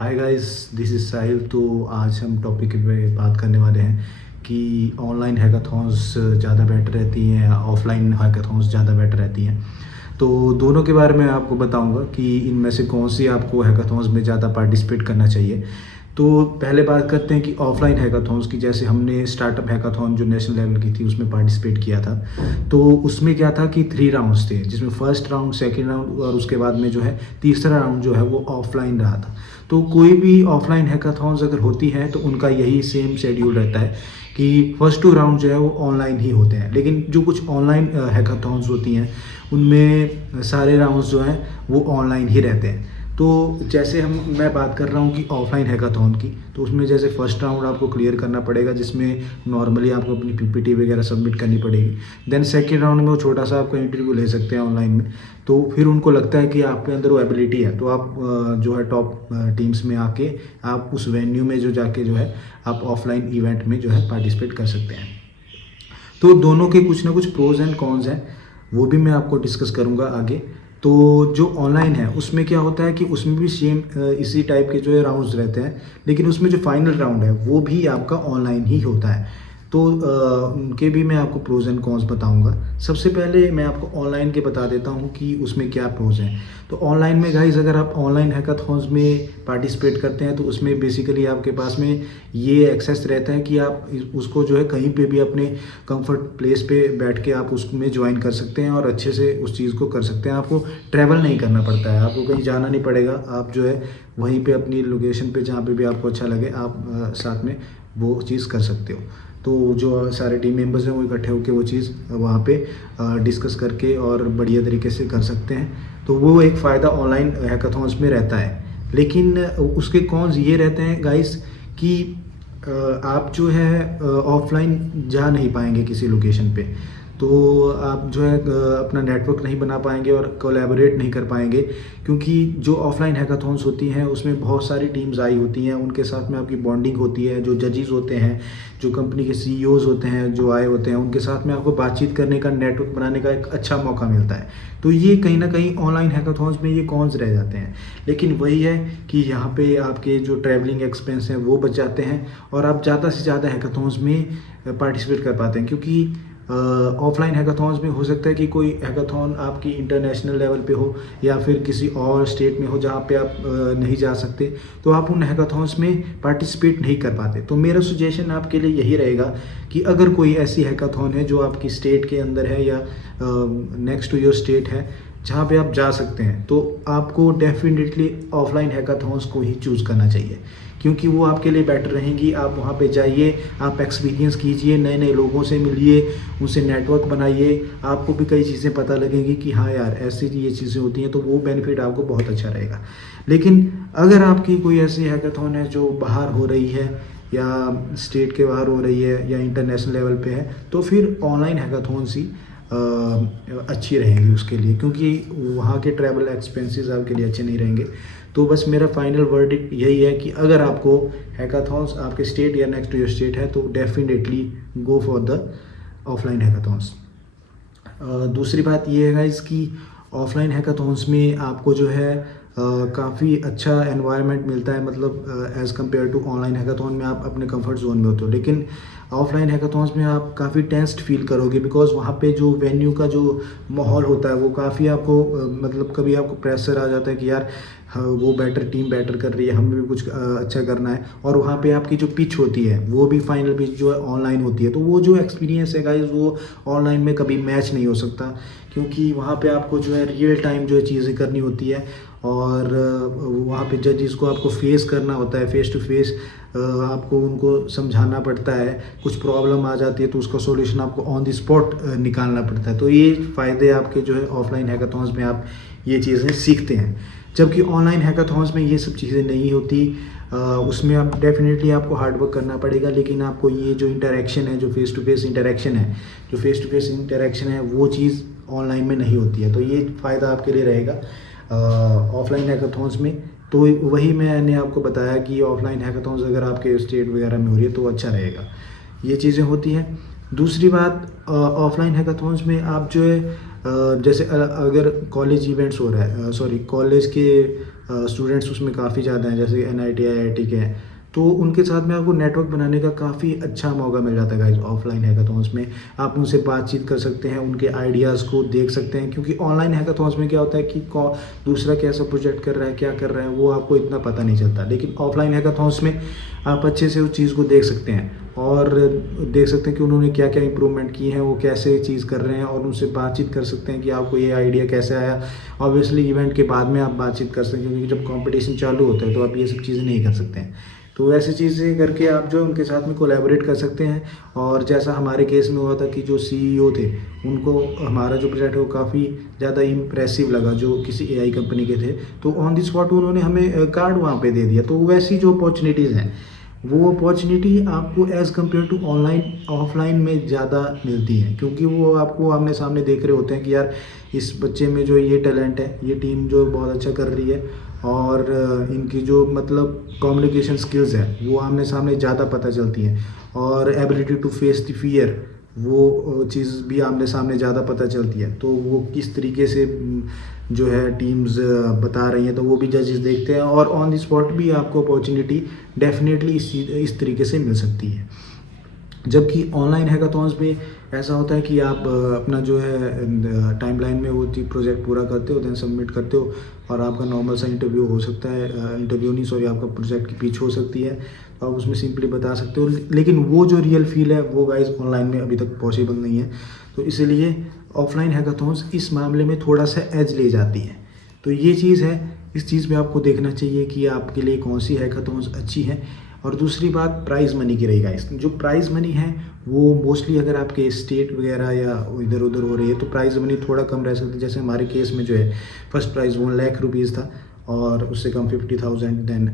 Hi guys, this is साहिल। तो आज हम टॉपिक पे बात करने वाले हैं कि ऑनलाइन हैकाथॉन्स ज़्यादा बेटर रहती हैं या ऑफलाइन हैकाथॉन्स ज़्यादा बेटर रहती हैं। तो दोनों के बारे में आपको बताऊंगा कि इनमें से कौन सी आपको हैकाथॉन्स में ज़्यादा पार्टिसिपेट करना चाहिए। तो पहले बात करते हैं कि ऑफलाइन हैकाथॉन्स की। जैसे हमने स्टार्टअप हैकाथॉन जो नेशनल लेवल की थी उसमें पार्टिसिपेट किया था। तो उसमें क्या था कि 3 राउंड्स थे, जिसमें फर्स्ट राउंड, सेकंड राउंड और उसके बाद में जो है तीसरा राउंड जो है वो ऑफलाइन रहा था। तो कोई भी ऑफलाइन हैकाथॉन्स अगर होती हैं तो उनका यही सेम शेड्यूल रहता है कि फर्स्ट 2 राउंड जो है वो ऑनलाइन ही होते हैं। लेकिन जो कुछ ऑनलाइन हैकाथॉन्स होती हैं उनमें सारे राउंड्स जो हैं वो ऑनलाइन ही रहते हैं। तो जैसे मैं बात कर रहा हूँ कि ऑफलाइन हैकाथॉन की, तो उसमें जैसे फर्स्ट राउंड आपको क्लियर करना पड़ेगा, जिसमें नॉर्मली आपको अपनी पीपीटी वगैरह सबमिट करनी पड़ेगी। देन सेकंड राउंड में वो छोटा सा आपका इंटरव्यू ले सकते हैं ऑनलाइन में। तो फिर उनको लगता है कि आपके अंदर वो एबिलिटी है, तो आप जो है टॉप टीम्स में आके आप उस वेन्यू में जो जाके जो है आप ऑफलाइन इवेंट में जो है पार्टिसिपेट कर सकते हैं। तो दोनों के कुछ ना कुछ प्रोज एंड कॉन्स हैं, वो भी मैं आपको डिस्कस करूंगा आगे। तो जो ऑनलाइन है उसमें क्या होता है कि उसमें भी सेम इसी टाइप के जो है राउंड्स रहते हैं, लेकिन उसमें जो फाइनल राउंड है वो भी आपका ऑनलाइन ही होता है। तो उनके भी मैं आपको प्रोज एंड कॉन्स बताऊंगा। सबसे पहले मैं आपको ऑनलाइन के बता देता हूं कि उसमें क्या प्रोज हैं। तो ऑनलाइन में गाइज, अगर आप ऑनलाइन हैकाथॉन्स में पार्टिसिपेट करते हैं तो उसमें बेसिकली आपके पास में ये एक्सेस रहता है कि आप उसको जो है कहीं पे भी अपने कंफर्ट प्लेस पे बैठ के आप उसमें ज्वाइन कर सकते हैं और अच्छे से उस चीज़ को कर सकते हैं। आपको ट्रैवल नहीं करना पड़ता है, आपको कहीं जाना नहीं पड़ेगा। आप जो है वहीं पे अपनी लोकेशन पे जहाँ पे भी आपको अच्छा लगे आप साथ में वो चीज़ कर सकते हो। तो जो सारे टीम मेंबर्स हैं वो इकट्ठे होकर वो चीज़ वहाँ पे डिस्कस करके और बढ़िया तरीके से कर सकते हैं। तो वो एक फ़ायदा ऑनलाइन हैकाथॉन्स में रहता है। लेकिन उसके कॉन्स ये रहते हैं गाइस कि आप जो है ऑफलाइन जा नहीं पाएंगे किसी लोकेशन पे। तो आप जो है अपना नेटवर्क नहीं बना पाएंगे और कोलैबोरेट नहीं कर पाएंगे, क्योंकि जो ऑफलाइन हैकाथॉन्स होती हैं उसमें बहुत सारी टीम्स आई होती हैं, उनके साथ में आपकी बॉन्डिंग होती है। जो जजेस होते हैं, जो कंपनी के सीईओज होते हैं जो आए होते हैं, उनके साथ में आपको बातचीत करने का, नेटवर्क बनाने का एक अच्छा मौका मिलता है। तो ये कहीं ना कहीं ऑनलाइन हैकाथॉन्स में ये कॉन्स रह जाते हैं। लेकिन वही है कि यहाँ पे आपके जो ट्रैवलिंग एक्सपेंस हैं वो बच जाते हैं और आप ज़्यादा से ज़्यादा हैकाथॉन्स में पार्टिसिपेट कर पाते हैं। क्योंकि ऑफलाइन हैकाथॉन्स में हो सकता है कि कोई हैकाथॉन आपकी इंटरनेशनल लेवल पे हो या फिर किसी और स्टेट में हो जहाँ पे आप नहीं जा सकते, तो आप उन हैकाथॉन्स में पार्टिसिपेट नहीं कर पाते। तो मेरा सजेशन आपके लिए यही रहेगा कि अगर कोई ऐसी हैकाथॉन है जो आपकी स्टेट के अंदर है या नेक्स्ट टू योर स्टेट है जहाँ पे आप जा सकते हैं, तो आपको डेफिनेटली ऑफलाइन हैकाथॉन्स को ही चूज़ करना चाहिए, क्योंकि वो आपके लिए बेटर रहेंगी। आप वहाँ पे जाइए, आप एक्सपीरियंस कीजिए, नए नए लोगों से मिलिए, उनसे नेटवर्क बनाइए, आपको भी कई चीज़ें पता लगेंगी कि हाँ यार ऐसी ये चीज़ें होती हैं, तो वो बेनिफिट आपको बहुत अच्छा रहेगा। लेकिन अगर आपकी कोई ऐसी हैकाथॉन है जो बाहर हो रही है या स्टेट के बाहर हो रही है या इंटरनेशनल लेवल पे है, तो फिर ऑनलाइन हैकाथॉन्स ही अच्छी रहेंगी उसके लिए, क्योंकि वहाँ के ट्रैवल एक्सपेंसेस आपके लिए अच्छे नहीं रहेंगे। तो बस मेरा फाइनल वर्डिक्ट यही है कि अगर आपको हैकाथॉन्स आपके स्टेट या नेक्स्ट टू योर स्टेट है तो definitely go for the offline hackathons. दूसरी बात ये है गाइस कि ऑफलाइन हैकाथॉन्स में आपको जो है काफ़ी अच्छा एनवायरनमेंट मिलता है, मतलब as compare to online hackathon में आप अपने कंफर्ट जोन में होते हो। लेकिन ऑफलाइन हैकाथॉन्स में आप काफ़ी टेंस्ड फील करोगे, बिकॉज वहाँ पे जो वेन्यू का जो माहौल होता है वो काफ़ी आपको मतलब कभी आपको प्रेशर आ जाता है कि यार हाँ, वो टीम बेटर कर रही है, हमें भी कुछ अच्छा करना है। और वहाँ पे आपकी जो पिच होती है वो भी फाइनल पिच जो है ऑनलाइन होती है। तो वो जो एक्सपीरियंस है गाइस वो ऑनलाइन में कभी मैच नहीं हो सकता, क्योंकि वहाँ पे आपको जो है रियल टाइम जो है चीज़ें करनी होती है और वहाँ पे जजेस को आपको फेस करना होता है, फेस टू फेस आपको उनको समझाना पड़ता है। कुछ प्रॉब्लम आ जाती है तो उसका सॉल्यूशन आपको ऑन द स्पॉट निकालना पड़ता है। तो ये फ़ायदे आपके जो है ऑफलाइन हैकाथॉन्स में आप ये चीज़ें सीखते हैं, जबकि ऑनलाइन हैकाथॉन्स में ये सब चीज़ें नहीं होती। उसमें आप डेफिनेटली आपको हार्डवर्क करना पड़ेगा, लेकिन आपको ये जो इंटरेक्शन है, जो फेस टू फेस इंटरेक्शन है वो चीज़ ऑनलाइन में नहीं होती है। तो ये फ़ायदा आपके लिए रहेगा ऑफलाइन हैकाथॉन्स में। तो वही मैंने आपको बताया कि ऑफलाइन हैकाथॉन्स अगर आपके स्टेट वगैरह में हो रही है तो अच्छा रहेगा, ये चीज़ें होती हैं। दूसरी बात, ऑफलाइन हैकाथॉन्स में आप जो है जैसे अगर कॉलेज इवेंट्स हो रहा है, कॉलेज के स्टूडेंट्स उसमें काफ़ी ज़्यादा हैं, जैसे NIT IIT के हैं, तो उनके साथ में आपको नेटवर्क बनाने का काफ़ी अच्छा मौका मिल जाता है गाइस ऑफलाइन हैकाथॉन्स में। आप उनसे बातचीत कर सकते हैं, उनके आइडियाज़ को देख सकते हैं, क्योंकि ऑनलाइन हैकाथॉन्स में क्या होता है कि दूसरा कैसा प्रोजेक्ट कर रहा है, क्या कर रहा है, वो आपको इतना पता नहीं चलता। लेकिन ऑफलाइन हैकाथॉन्स में आप अच्छे से उस चीज़ को देख सकते हैं और देख सकते हैं कि उन्होंने क्या क्या इंप्रूवमेंट की हैं, वो कैसे चीज़ कर रहे हैं, और उनसे बातचीत कर सकते हैं कि आपको ये आइडिया कैसे आया। ऑब्वियसली इवेंट के बाद में आप बातचीत कर सकते हैं, क्योंकि जब कॉम्पिटिशन चालू होता है तो आप ये सब चीज़ें नहीं कर सकते हैं। तो ऐसी चीज़ें करके आप जो उनके साथ में कोलैबोरेट कर सकते हैं। और जैसा हमारे केस में हुआ था कि जो CEO थे, उनको हमारा जो प्रोजेक्ट है वो काफ़ी ज़्यादा इम्प्रेसिव लगा, जो किसी AI कंपनी के थे, तो ऑन द स्पॉट उन्होंने हमें कार्ड वहाँ पे दे दिया। तो वैसी जो अपॉर्चुनिटीज़ हैं, वो अपॉर्चुनिटी आपको as compare to online offline में ज़्यादा मिलती है, क्योंकि वो आपको आमने सामने देख रहे होते हैं कि यार इस बच्चे में जो ये टैलेंट है, ये टीम जो बहुत अच्छा कर रही है, और इनकी जो मतलब कम्युनिकेशन स्किल्स है वो आमने सामने ज़्यादा पता चलती हैं, और ability to face the fear, वो चीज़ भी आमने सामने ज़्यादा पता चलती है। तो वो किस तरीके से जो है टीम्स बता रही हैं, तो वो भी जजेस देखते हैं, और ऑन द स्पॉट भी आपको अपॉर्चुनिटी डेफिनेटली इस तरीके से मिल सकती है। जबकि ऑनलाइन हैकाथॉन्स में ऐसा होता है कि आप अपना जो है टाइमलाइन में वो प्रोजेक्ट पूरा करते हो, देन सबमिट करते हो, और आपका नॉर्मल सा इंटरव्यू हो सकता है, इंटरव्यू नहीं सॉरी, आपका प्रोजेक्ट की पिच हो सकती है, तो आप उसमें सिंपली बता सकते हो। लेकिन वो जो रियल फील है वो गाइस ऑनलाइन में अभी तक पॉसिबल नहीं है। तो इसलिए ऑफलाइन हैकाथॉन्स इस मामले में थोड़ा सा एज ले जाती है। तो ये चीज़ है, इस चीज़ पे आपको देखना चाहिए कि आपके लिए कौन सी हैकाथॉन्स अच्छी हैं। और दूसरी बात प्राइज़ मनी की रही गाइस, जो प्राइज़ मनी है वो मोस्टली अगर आपके स्टेट वगैरह या इधर उधर हो रही है तो प्राइज़ मनी थोड़ा कम रह सकती है। जैसे हमारे केस में जो है फर्स्ट प्राइज़ 1 लाख रुपीज़ था, और उससे कम 50,000, देन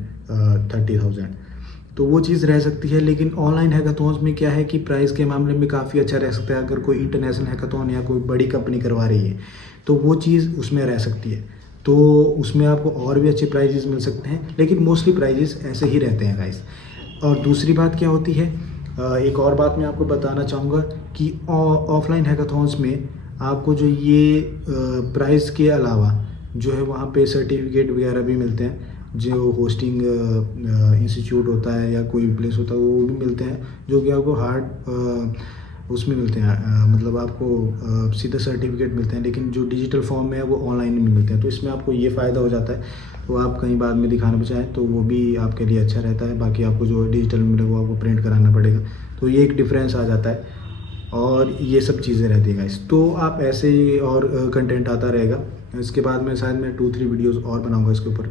30,000, तो वो चीज़ रह सकती है। लेकिन ऑनलाइन हैकाथॉन्स में क्या है कि प्राइस के मामले में काफ़ी अच्छा रह सकता है। अगर कोई इंटरनेशनल हैकाथॉन या कोई बड़ी कंपनी करवा रही है तो वो चीज़ उसमें रह सकती है, तो उसमें आपको और भी अच्छे प्राइजेस मिल सकते हैं, लेकिन मोस्टली प्राइजेस ऐसे ही रहते हैं गाइस। और दूसरी बात क्या होती है, एक और बात मैं आपको बताना चाहूँगा कि ऑफलाइन हैकाथॉन्स में आपको जो ये प्राइस के अलावा जो है वहाँ पे सर्टिफिकेट वगैरह भी मिलते हैं, जो होस्टिंग इंस्टीट्यूट होता है या कोई प्लेस होता है वो भी मिलते हैं, जो कि आपको हार्ड उसमें मिलते हैं, मतलब आपको सीधा सर्टिफिकेट मिलते हैं, लेकिन जो डिजिटल फॉर्म में है वो ऑनलाइन में मिलते हैं। तो इसमें आपको ये फ़ायदा हो जाता है, तो आप कहीं बाद में दिखाना चाहें तो वो भी आपके लिए अच्छा रहता है। बाकी आपको जो डिजिटल मिले वो आपको प्रिंट कराना पड़ेगा, तो ये एक डिफरेंस आ जाता है, और ये सब चीज़ें रहती है गाइस। तो आप ऐसे ही और कंटेंट आता रहेगा। इसके बाद में शायद मैं 2-3 वीडियोज़ और बनाऊँगा इसके ऊपर,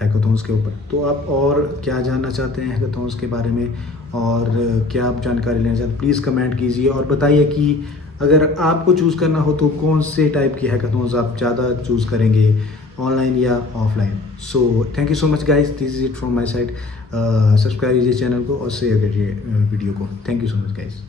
हैकाथॉन्स के ऊपर। तो आप और क्या जानना चाहते हैं हैकाथॉन्स के बारे में, और क्या आप जानकारी लेना चाहते हैं, प्लीज़ कमेंट कीजिए और बताइए कि अगर आपको चूज़ करना हो तो कौन से टाइप की हैकाथॉन्स आप ज़्यादा चूज़ करेंगे, ऑनलाइन या offline. So thank you so much guys, this is it from my side. Subscribe कीजिए चैनल को और शेयर करिए वीडियो को। Thank you so much guys.